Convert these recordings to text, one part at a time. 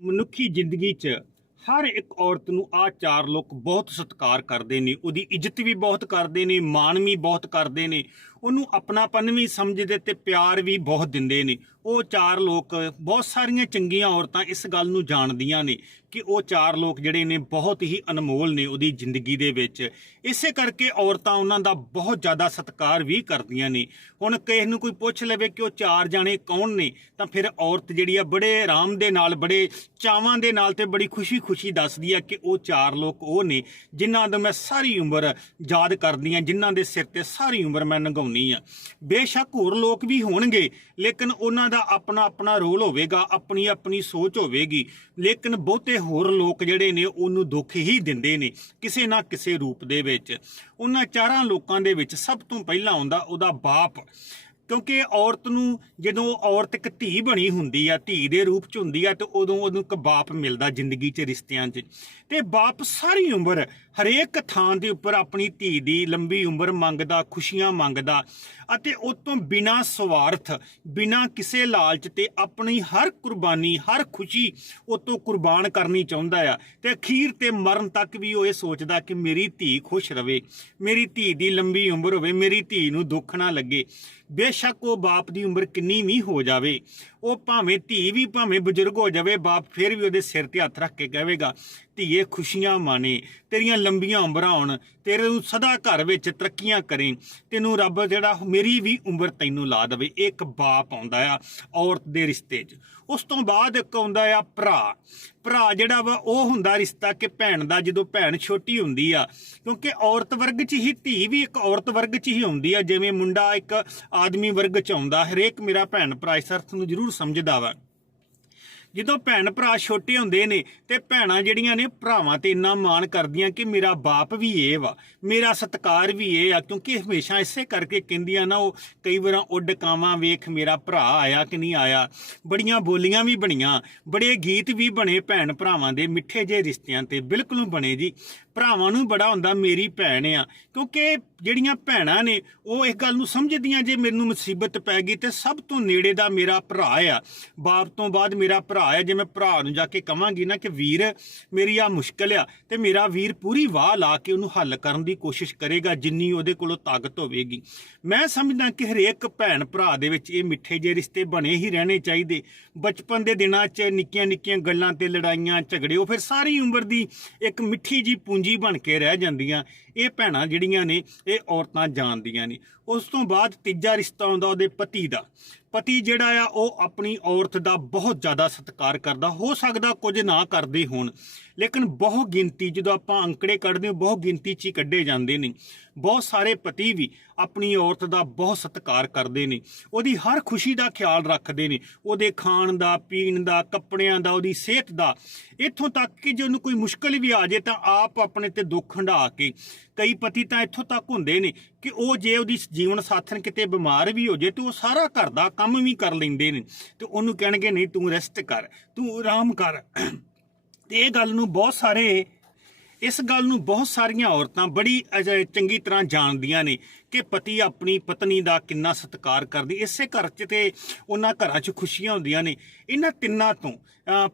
ਮਨੁੱਖੀ ਜ਼ਿੰਦਗੀ 'ਚ ਹਰ ਇੱਕ ਔਰਤ ਨੂੰ ਆ ਚਾਰ ਲੋਕ ਬਹੁਤ ਸਤਿਕਾਰ ਕਰਦੇ ਨੇ, ਉਹਦੀ ਇੱਜ਼ਤ ਵੀ ਬਹੁਤ ਕਰਦੇ ਨੇ, ਮਾਣ ਵੀ ਬਹੁਤ ਕਰਦੇ ਨੇ ਉਹਨੂੰ ਆਪਣਾਪਨ ਵੀ ਸਮਝਦੇ ਤੇ ਪਿਆਰ ਵੀ ਬਹੁਤ ਦਿੰਦੇ ਨੇ। ਉਹ ਚਾਰ ਲੋਕ, ਬਹੁਤ ਸਾਰੀਆਂ ਚੰਗੀਆਂ ਔਰਤਾਂ ਇਸ ਗੱਲ ਨੂੰ ਜਾਣਦੀਆਂ ਨੇ ਕਿ ਉਹ ਚਾਰ ਲੋਕ ਜਿਹੜੇ ਨੇ ਬਹੁਤ ਹੀ ਅਨਮੋਲ ਨੇ ਉਹਦੀ ਜ਼ਿੰਦਗੀ ਦੇ ਵਿੱਚ। ਇਸੇ ਕਰਕੇ ਔਰਤਾਂ ਉਹਨਾਂ ਦਾ ਬਹੁਤ ਜ਼ਿਆਦਾ ਸਤਿਕਾਰ ਵੀ ਕਰਦੀਆਂ ਨੇ। ਹੁਣ ਕਿਸੇ ਨੂੰ ਕੋਈ ਪੁੱਛ ਲਵੇ ਕਿ ਉਹ ਚਾਰ ਜਾਣੇ ਕੌਣ ਨੇ, ਤਾਂ ਫਿਰ ਔਰਤ ਜਿਹੜੀ ਆ ਬੜੇ ਆਰਾਮ ਦੇ ਨਾਲ, ਬੜੇ ਚਾਵਾਂ ਦੇ ਨਾਲ ਤੇ ਬੜੀ ਖੁਸ਼ੀ-ਖੁਸ਼ੀ ਦੱਸਦੀ ਆ ਕਿ ਉਹ ਚਾਰ ਲੋਕ ਉਹ ਨੇ ਜਿਨ੍ਹਾਂ ਦਾ ਮੈਂ ਸਾਰੀ ਉਮਰ ਯਾਦ ਕਰਦੀ ਆ, ਜਿਨ੍ਹਾਂ ਦੇ ਸਿਰ ਤੇ ਸਾਰੀ ਉਮਰ ਮੈਂ ਨਗਾਉਣੀ ਆ। ਬੇਸ਼ੱਕ ਹੋਰ ਲੋਕ ਵੀ ਹੋਣਗੇ, ਲੇਕਿਨ ਉਹਨਾਂ ਦਾ ਆਪਣਾ ਆਪਣਾ ਰੋਲ ਹੋਵੇਗਾ, ਆਪਣੀ ਆਪਣੀ ਸੋਚ ਹੋਵੇਗੀ। ਲੇਕਿਨ ਬਹੁਤੇ ਹੋਰ ਲੋਕ ਜਿਹੜੇ ਨੇ, ਉਹਨੂੰ ਦੁੱਖ ਹੀ ਦਿੰਦੇ ਨੇ, ਕਿਸੇ ਨਾ ਕਿਸੇ ਰੂਪ ਦੇ ਵਿੱਚ। ਉਹਨਾਂ ਚਾਰਾਂ ਲੋਕਾਂ ਦੇ ਵਿੱਚ ਸਭ ਤੋਂ ਪਹਿਲਾਂ ਆਉਂਦਾ ਉਹਦਾ ਬਾਪ। ਕਿਉਂਕਿ ਔਰਤ ਨੂੰ ਜਦੋਂ ਔਰਤ ਇੱਕ ਧੀ ਬਣੀ ਹੁੰਦੀ ਆ, ਧੀ ਦੇ ਰੂਪ ਚ ਹੁੰਦੀ ਆ, ਤੇ ਉਦੋਂ ਉਹਨੂੰ ਇੱਕ ਬਾਪ ਮਿਲਦਾ ਜ਼ਿੰਦਗੀ 'ਚ ਰਿਸ਼ਤਿਆਂ 'ਚ। ਤੇ ਬਾਪ ਸਾਰੀ ਉਮਰ ਹਰੇਕ ਥਾਂ ਦੇ ਉੱਪਰ ਆਪਣੀ ਧੀ ਦੀ ਲੰਬੀ ਉਮਰ ਮੰਗਦਾ, ਖੁਸ਼ੀਆਂ ਮੰਗਦਾ ਅਤੇ ਉਹ ਤੋਂ ਬਿਨਾਂ ਸਵਾਰਥ, ਬਿਨਾਂ ਕਿਸੇ ਲਾਲਚ ਤੇ ਆਪਣੀ ਹਰ ਕੁਰਬਾਨੀ, ਹਰ ਖੁਸ਼ੀ ਉਹ ਤੋਂ ਕੁਰਬਾਨ ਕਰਨੀ ਚਾਹੁੰਦਾ ਆ। ਤੇ ਅਖੀਰ ਤੇ ਮਰਨ ਤੱਕ ਵੀ ਉਹ ਇਹ ਸੋਚਦਾ ਕਿ ਮੇਰੀ ਧੀ ਖੁਸ਼ ਰਵੇ, ਮੇਰੀ ਧੀ ਦੀ ਲੰਬੀ ਉਮਰ ਹੋਵੇ, ਮੇਰੀ ਧੀ ਨੂੰ ਦੁੱਖ ਨਾ ਲੱਗੇ। ਬੇਸ਼ ਬੇਸ਼ੱਕ ਉਹ ਬਾਪ ਦੀ ਉਮਰ ਕਿੰਨੀ ਵੀ ਹੋ ਜਾਵੇ। ਉਹ ਭਾਵੇਂ ਧੀ ਵੀ ਭਾਵੇਂ ਬਜ਼ੁਰਗ ਹੋ ਜਾਵੇ, ਬਾਪ ਫਿਰ ਵੀ ਉਹਦੇ ਸਿਰ ਤੇ ਹੱਥ ਰੱਖ ਕੇ ਕਹੇਗਾ, ਧੀਏ, ਖੁਸ਼ੀਆਂ ਮਾਣੇ, ਤੇਰੀਆਂ ਲੰਬੀਆਂ ਉਮਰਾਂ ਹੋਣ ਤੇਰੇ ਨੂੰ ਸਦਾ ਘਰ ਵਿੱਚ ਤਰੱਕੀਆਂ ਕਰੇ, ਤੈਨੂੰ ਰੱਬ ਜਿਹੜਾ ਮੇਰੀ ਵੀ ਉਮਰ ਤੈਨੂੰ ਲਾ ਦੇਵੇ। ਇਹ ਇੱਕ ਬਾਪ ਆਉਂਦਾ ਆ ਔਰਤ ਦੇ ਰਿਸ਼ਤੇ 'ਚ। ਉਸ ਤੋਂ ਬਾਅਦ ਇੱਕ ਆਉਂਦਾ ਆ ਭਰਾ। ਭਰਾ ਜਿਹੜਾ ਵਾ, ਉਹ ਹੁੰਦਾ ਰਿਸ਼ਤਾ ਕਿ ਭੈਣ ਦਾ ਜਦੋਂ ਭੈਣ ਛੋਟੀ ਹੁੰਦੀ ਆ, ਕਿਉਂਕਿ ਔਰਤ ਵਰਗ 'ਚ ਹੀ, ਧੀ ਵੀ ਇੱਕ ਔਰਤ ਵਰਗ 'ਚ ਹੀ ਆਉਂਦੀ ਆ। ਜਿਵੇਂ ਮੁੰਡਾ ਇੱਕ ਆਦਮੀ ਵਰਗ 'ਚ ਆਉਂਦਾ, ਹਰੇਕ ਮੇਰਾ ਭੈਣ ਭਰਾ ਇਸ ਅਰਥ ਨੂੰ ਜ਼ਰੂਰ ਸਮਝਦਾ ਵਾ ਜਦੋਂ ਭੈਣ ਭਰਾ ਛੋਟੇ ਹੁੰਦੇ ਨੇ ਤੇ ਭੈਣਾਂ ਜਿਹੜੀਆਂ ਨੇ, ਭਰਾਵਾਂ ਤੇ ਇੰਨਾ ਮਾਣ ਕਰਦੀਆਂ ਕਿ ਮੇਰਾ ਬਾਪ ਵੀ ਇਹ ਵਾ, ਮੇਰਾ ਸਤਕਾਰ ਵੀ ਇਹ ਆ, ਕਿਉਂਕਿ ਹਮੇਸ਼ਾ ਇਸੇ ਕਰਕੇ ਕਹਿੰਦੀਆਂ ਨਾ, ਉਹ ਕਈ ਵਾਰਾਂ ਉੱਡ ਕਾਵਾਂ ਵੇਖ ਮੇਰਾ ਭਰਾ ਆਇਆ ਕਿ ਨਹੀਂ ਆਇਆ। ਬੜੀਆਂ ਬੋਲੀਆਂ ਵੀ ਬਣੀਆਂ, ਬੜੇ ਗੀਤ ਵੀ ਬਣੇ ਭੈਣ ਭਰਾਵਾਂ ਦੇ, ਮਿੱਠੇ ਜਿਹੇ ਰਿਸ਼ਤਿਆਂ ਤੇ ਬਿਲਕੁਲ ਬਣੇ ਜੀ। ਭਰਾਵਾਂ ਨੂੰ ਬੜਾ ਹੁੰਦਾ ਮੇਰੀ ਭੈਣ ਆ। ਕਿਉਂਕਿ ਜਿਹੜੀਆਂ ਭੈਣਾਂ ਨੇ, ਉਹ ਇਸ ਗੱਲ ਨੂੰ ਸਮਝਦੀਆਂ ਜੇ ਮੈਨੂੰ ਮੁਸੀਬਤ ਪੈ ਗਈ ਤੇ ਸਭ ਤੋਂ ਨੇੜੇ ਦਾ ਮੇਰਾ ਭਰਾ ਆ। ਬਾਪ ਤੋਂ ਬਾਅਦ ਮੇਰਾ ਭਰਾ ਆ, ਜੇ ਮੈਂ ਭਰਾ ਨੂੰ ਜਾ ਕੇ ਕਵਾਂਗੀ ਨਾ ਕਿ ਵੀਰ, ਮੇਰੀ ਆ ਮੁਸ਼ਕਲ ਆ ਤੇ ਮੇਰਾ ਵੀਰ ਪੂਰੀ ਵਾਹ ਲਾ ਕੇ ਉਹਨੂੰ ਹੱਲ ਕਰਨ ਦੀ ਕੋਸ਼ਿਸ਼ ਕਰੇਗਾ, ਜਿੰਨੀ ਉਹਦੇ ਕੋਲੋਂ ਤਾਕਤ ਹੋਵੇਗੀ। ਮੈਂ ਸਮਝਦਾ ਕਿ ਹਰੇਕ ਭੈਣ ਭਰਾ ਦੇ ਵਿੱਚ ਇਹ ਮਿੱਠੇ ਜਿਹੇ ਰਿਸ਼ਤੇ ਬਣੇ ਹੀ ਰਹਿਣੇ ਚਾਹੀਦੇ। ਬਚਪਨ ਦੇ ਦਿਨਾਂ 'ਚ ਨਿੱਕੀਆਂ ਨਿੱਕੀਆਂ ਗੱਲਾਂ ਤੇ ਲੜਾਈਆਂ, ਝਗੜੇ, ਉਹ ਫਿਰ ਸਾਰੀ ਉਮਰ ਦੀ ਇੱਕ ਮਿੱਠੀ ਜੀ ਪੂੰਜੀ ਬਣ ਕੇ ਰਹਿ ਜਾਂਦੀਆਂ। ਇਹ ਭੈਣਾਂ ਜਿਹੜੀਆਂ ਨੇ, ਇਹ ਔਰਤਾਂ ਜਾਣਦੀਆਂ ਨੇ। ਉਸ ਤੋਂ ਬਾਅਦ ਤੀਜਾ ਰਿਸ਼ਤਾ ਆਉਂਦਾ ਉਹਦੇ ਪਤੀ ਦਾ। ਪਤੀ ਜਿਹੜਾ ਆ, ਉਹ ਆਪਣੀ ਔਰਤ ਦਾ ਬਹੁਤ ਜ਼ਿਆਦਾ ਸਤਿਕਾਰ ਕਰਦਾ। ਹੋ ਸਕਦਾ ਕੁਝ ਨਾ ਕਰਦੇ ਹੋਣ, ਲੇਕਿਨ ਬਹੁ ਗਿਣਤੀ, ਜਦੋਂ ਆਪਾਂ ਅੰਕੜੇ ਕੱਢਦੇ ਹਾਂ ਬਹੁ ਗਿਣਤੀ 'ਚ ਹੀ ਕੱਢੇ ਜਾਂਦੇ ਨੇ। ਬਹੁਤ ਸਾਰੇ ਪਤੀ ਵੀ ਆਪਣੀ ਔਰਤ ਦਾ ਬਹੁਤ ਸਤਿਕਾਰ ਕਰਦੇ ਨੇ। ਉਹਦੀ ਹਰ ਖੁਸ਼ੀ ਦਾ ਖਿਆਲ ਰੱਖਦੇ ਨੇ। ਉਹਦੇ ਖਾਣ ਦਾ, ਪੀਣ ਦਾ, ਕੱਪੜਿਆਂ ਦਾ, ਉਹਦੀ ਸਿਹਤ ਦਾ। ਇੱਥੋਂ ਤੱਕ ਕਿ ਜੇ ਉਹਨੂੰ ਕੋਈ ਮੁਸ਼ਕਲ ਵੀ ਆ ਜੇ ਤਾਂ ਆਪ ਆਪਣੇ ਤੇ ਦੁੱਖ ਹੰਢਾ ਕੇ, ਕਈ ਪਤੀ ਤਾਂ ਇੱਥੋਂ ਤੱਕ ਹੁੰਦੇ ਨੇ ਕਿ ਉਹ ਜੇ ਉਹਦੀ ਜੀਵਨ ਸਾਥਣ ਕਿਤੇ ਬਿਮਾਰ ਵੀ ਹੋ ਜੇ, ਤੇ ਉਹ ਸਾਰਾ ਘਰ ਦਾ ਕੰਮ ਵੀ ਕਰ ਲੈਂਦੇ ਨੇ। ਤੇ ਉਹਨੂੰ ਕਹਿਣਗੇ, ਨਹੀਂ, ਤੂੰ ਰੈਸਟ ਕਰ, ਤੂੰ ਆਰਾਮ ਕਰ। ਤੇ ਇਹ ਗੱਲ ਨੂੰ ਬਹੁਤ ਸਾਰੇ, ਇਸ ਗੱਲ ਨੂੰ ਬਹੁਤ ਸਾਰੀਆਂ ਔਰਤਾਂ ਬੜੀ ਚੰਗੀ ਤਰ੍ਹਾਂ ਜਾਣਦੀਆਂ ਨੇ ਕਿ ਪਤੀ ਆਪਣੀ ਪਤਨੀ ਦਾ ਕਿੰਨਾ ਸਤਿਕਾਰ ਕਰਦੀ। ਇਸੇ ਘਰ 'ਚ ਤੇ ਉਹਨਾਂ ਘਰਾਂ 'ਚ ਖੁਸ਼ੀਆਂ ਹੁੰਦੀਆਂ ਨੇ। ਇਹਨਾਂ ਤਿੰਨਾਂ ਤੋਂ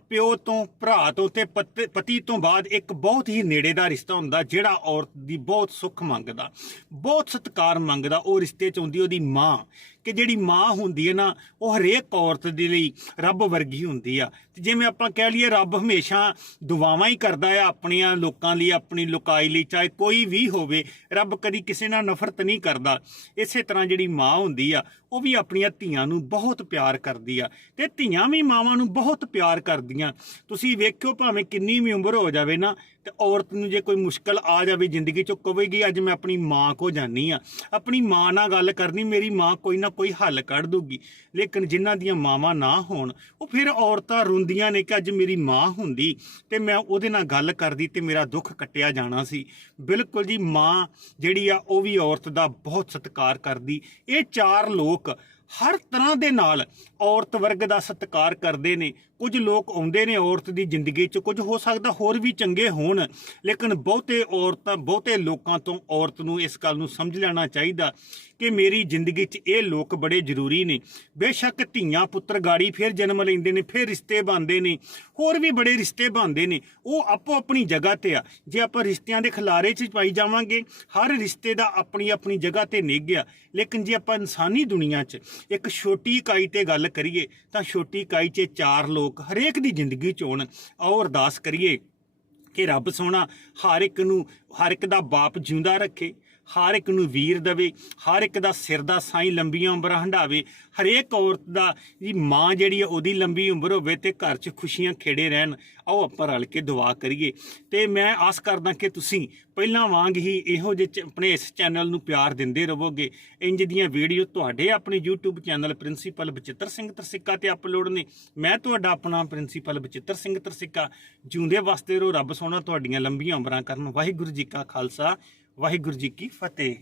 ਪਿਓ ਤੋਂ, ਭਰਾ ਤੋਂ ਤੇ ਪਤ- ਪਤੀ ਤੋਂ ਬਾਅਦ ਇੱਕ ਬਹੁਤ ਹੀ ਨੇੜੇ ਦਾ ਰਿਸ਼ਤਾ ਹੁੰਦਾ, ਜਿਹੜਾ ਔਰਤ ਦੀ ਬਹੁਤ ਸੁੱਖ ਮੰਗਦਾ, ਬਹੁਤ ਸਤਿਕਾਰ ਮੰਗਦਾ। ਉਹ ਰਿਸ਼ਤੇ 'ਚ ਹੁੰਦੀ ਉਹਦੀ ਮਾਂ, ਕਿ ਜਿਹੜੀ ਮਾਂ ਹੁੰਦੀ ਹੈ ਨਾ, ਉਹ ਹਰੇਕ ਔਰਤ ਦੇ ਲਈ ਰੱਬ ਵਰਗੀ ਹੁੰਦੀ ਆ। ਤੇ ਜਿਵੇਂ ਆਪਾਂ ਕਹਿ ਲਈਏ, ਰੱਬ ਹਮੇਸ਼ਾ ਦੁਆਵਾਂ ਹੀ ਕਰਦਾ ਆ, ਆਪਣੀਆਂ ਲੋਕਾਂ ਲਈ, ਆਪਣੀ ਲੁਕਾਈ ਲਈ, ਚਾਹੇ ਕੋਈ ਵੀ ਹੋਵੇ, ਰੱਬ ਕਦੀ ਕਿਸੇ ਨਾਲ ਨਫ਼ਰਤ ਨਹੀਂ ਕਰ ਕਰਦਾ। ਇਸੇ ਤਰ੍ਹਾਂ ਜਿਹੜੀ ਮਾਂ ਹੁੰਦੀ ਆ, ਉਹ ਵੀ ਆਪਣੀਆਂ ਧੀਆਂ ਨੂੰ ਬਹੁਤ ਪਿਆਰ ਕਰਦੀ ਆ ਤੇ ਧੀਆਂ ਵੀ ਮਾਵਾਂ ਨੂੰ ਬਹੁਤ ਪਿਆਰ ਕਰਦੀਆਂ। ਤੁਸੀਂ ਵੇਖਿਓ ਭਾਵੇਂ ਕਿੰਨੀ ਵੀ ਉਮਰ ਹੋ ਜਾਵੇ ਨਾ, ਤੇ ਔਰਤ ਨੂੰ ਜੇ ਕੋਈ ਮੁਸ਼ਕਲ ਆ ਜਾਵੇ ਜ਼ਿੰਦਗੀ 'ਚ ਕਵੇਗੀ ਅੱਜ ਮੈਂ ਆਪਣੀ ਮਾਂ ਕੋ ਜਾਨੀ ਆ। ਆਪਣੀ ਮਾਂ ਨਾਲ ਗੱਲ ਕਰਨੀ, ਮੇਰੀ ਮਾਂ ਕੋਈ ਨਾ ਕੋਈ ਹੱਲ ਕੱਢ ਦੂਗੀ। ਲੇਕਿਨ ਜਿਨ੍ਹਾਂ ਦੀਆਂ ਮਾਵਾਂ ਨਾ ਹੋਣ, ਉਹ ਫਿਰ ਔਰਤਾਂ ਰੋਂਦੀਆਂ ਨੇ ਕਿ ਅੱਜ ਮੇਰੀ ਮਾਂ ਹੁੰਦੀ ਤੇ ਮੈਂ ਉਹਦੇ ਨਾਲ ਗੱਲ ਕਰਦੀ ਤੇ ਮੇਰਾ ਦੁੱਖ ਕੱਟਿਆ ਜਾਣਾ ਸੀ। ਬਿਲਕੁਲ ਜੀ, ਮਾਂ ਜਿਹੜੀ ਆ, ਉਹ ਵੀ ਔਰਤ ਦਾ ਬਹੁਤ ਸਤਿਕਾਰ ਕਰਦੀ। ਇਹ ਚਾਰ ਲੋਕ ਹਰ ਤਰ੍ਹਾਂ ਦੇ ਨਾਲ ਔਰਤ ਵਰਗ ਦਾ ਸਤਿਕਾਰ ਕਰਦੇ ਨੇ। ਕੁਝ ਲੋਕ ਆਉਂਦੇ ਨੇ ਔਰਤ ਦੀ ਜ਼ਿੰਦਗੀ 'ਚ, ਕੁਝ ਹੋ ਸਕਦਾ ਹੋਰ ਵੀ ਚੰਗੇ ਹੋਣ। ਲੇਕਿਨ ਬਹੁਤੇ ਔਰਤਾਂ, ਬਹੁਤੇ ਲੋਕਾਂ ਤੋਂ ਔਰਤ ਨੂੰ ਇਸ ਗੱਲ ਨੂੰ ਸਮਝ ਲੈਣਾ ਚਾਹੀਦਾ ਕਿ ਮੇਰੀ ਜ਼ਿੰਦਗੀ 'ਚ ਇਹ ਲੋਕ ਬੜੇ ਜ਼ਰੂਰੀ ਨੇ। ਬੇਸ਼ੱਕ ਧੀਆਂ ਪੁੱਤਰ ਗਾੜੀ ਫਿਰ ਜਨਮ ਲੈਂਦੇ ਨੇ, ਫਿਰ ਰਿਸ਼ਤੇ ਬਣਦੇ ਨੇ, ਹੋਰ ਵੀ ਬੜੇ ਰਿਸ਼ਤੇ ਬਣਦੇ ਨੇ। ਉਹ ਆਪੋ ਆਪਣੀ ਜਗ੍ਹਾ ਤੇ ਆ। ਜੇ ਆਪਾਂ ਰਿਸ਼ਤਿਆਂ ਦੇ ਖਿਲਾਰੇ 'ਚ ਪਾਈ ਜਾਵਾਂਗੇ, ਹਰ ਰਿਸ਼ਤੇ ਦਾ ਆਪਣੀ ਆਪਣੀ ਜਗ੍ਹਾ ਤੇ ਨਿੱਘ ਆ। ਲੇਕਿਨ ਜੇ ਆਪਾਂ ਇਨਸਾਨੀ ਦੁਨੀਆ 'ਚ ਇੱਕ ਛੋਟੀ ਇਕਾਈ ਤੇ ਗੱਲ ਕਰੀਏ ਤਾਂ ਛੋਟੀ ਇਕਾਈ 'ਚ ਚਾਰ ਲੋਕ ਹਰੇਕ ਦੀ ਜ਼ਿੰਦਗੀ 'ਚ ਹੋਣ। ਆਓ ਅਰਦਾਸ ਕਰੀਏ ਕਿ ਰੱਬ ਸੋਹਣਾ ਹਰ ਇੱਕ ਨੂੰ, ਹਰ ਇੱਕ ਦਾ ਬਾਪ ਜਿਉਂਦਾ ਰੱਖੇ। ਹਰ ਇੱਕ ਨੂੰ ਵੀਰ ਦੇਵੇ, ਹਰ ਇੱਕ ਦਾ ਸਿਰ ਦਾ ਸਾਈਂ ਲੰਬੀਆਂ ਉਮਰਾਂ ਹੰਡਾਵੇ ਹਰੇਕ ਔਰਤ ਦਾ ਜੀ ਮਾਂ ਜਿਹੜੀ ਹੈ ਉਹਦੀ ਲੰਬੀ ਉਮਰ ਹੋਵੇ ਤੇ ਘਰ 'ਚ ਖੁਸ਼ੀਆਂ ਖੇੜੇ ਰਹਿਣ, ਆਓ ਆਪਾਂ ਰਲ ਕੇ ਦੁਆ ਕਰੀਏ। ਤੇ ਮੈਂ ਆਸ ਕਰਦਾ ਕਿ ਤੁਸੀਂ ਪਹਿਲਾਂ ਵਾਂਗ ਹੀ ਇਹੋ ਜਿਹੇ ਚ- ਆਪਣੇ ਇਸ ਚੈਨਲ ਨੂੰ ਪਿਆਰ ਦਿੰਦੇ ਰਹੋਗੇ ਇੰਜ ਦੀਆਂ ਵੀਡੀਓ ਤੁਹਾਡੇ ਆਪਣੇ YouTube channel principal Bachittar Singh Tarsikka ਤੇ ਅਪਲੋਡ ਨੇ। ਮੈਂ ਤੁਹਾਡਾ ਆਪਣਾ ਪ੍ਰਿੰਸੀਪਲ ਬਚਿੱਤਰ ਸਿੰਘ ਤਰਸਿੱਕਾ, ਜਿਉਂਦੇ ਵਸਦੇ ਰਹੋ ਰੱਬ ਸੋਹਣਾ ਤੁਹਾਡੀਆਂ ਲੰਬੀਆਂ ਉਮਰਾਂ ਕਰਨ। ਵਾਹਿਗੁਰੂ ਜੀ ਕਾ ਖਾਲਸਾ ਵਾਹਿਗੁਰੂ ਜੀ ਕੀ ਫਤਿਹ।